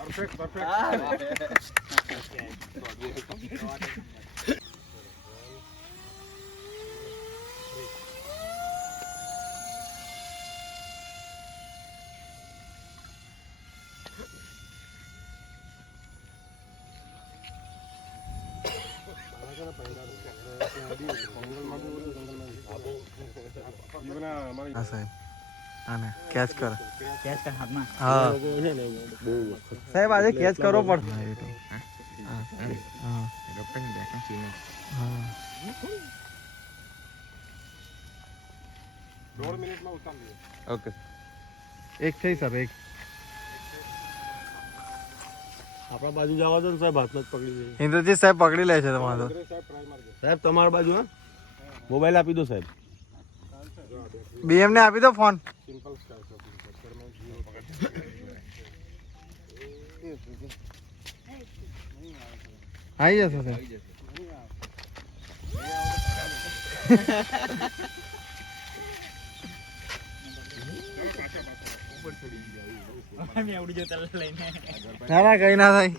Perfect perfect હા સાહેબ આને કેચ કર હાથમાં હા સાહેબ આજે કેચ કરવો પડશે હા 1.5 મિનિટમાં ઉતારી ઓકે એક થઈ સાહેબ એક આપણા બાજુ જવા દો ને સાહેબ, હાથમાં જ પકડી દે. ઇન્દ્રજીત સાહેબ પકડી લે છે તમારો સાહેબ તમારા બાજુ હા, મોબાઈલ આપી દો સાહેબ. બીએમ ને આપી દો ફોન સિમ્પલ સ્ટાર આવી જશે સાહેબ ના ના કઈ ના થાય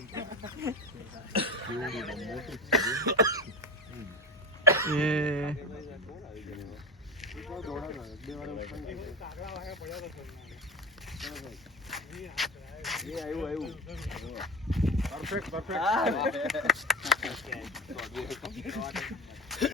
પરફેક્ટ પરફેક્ટ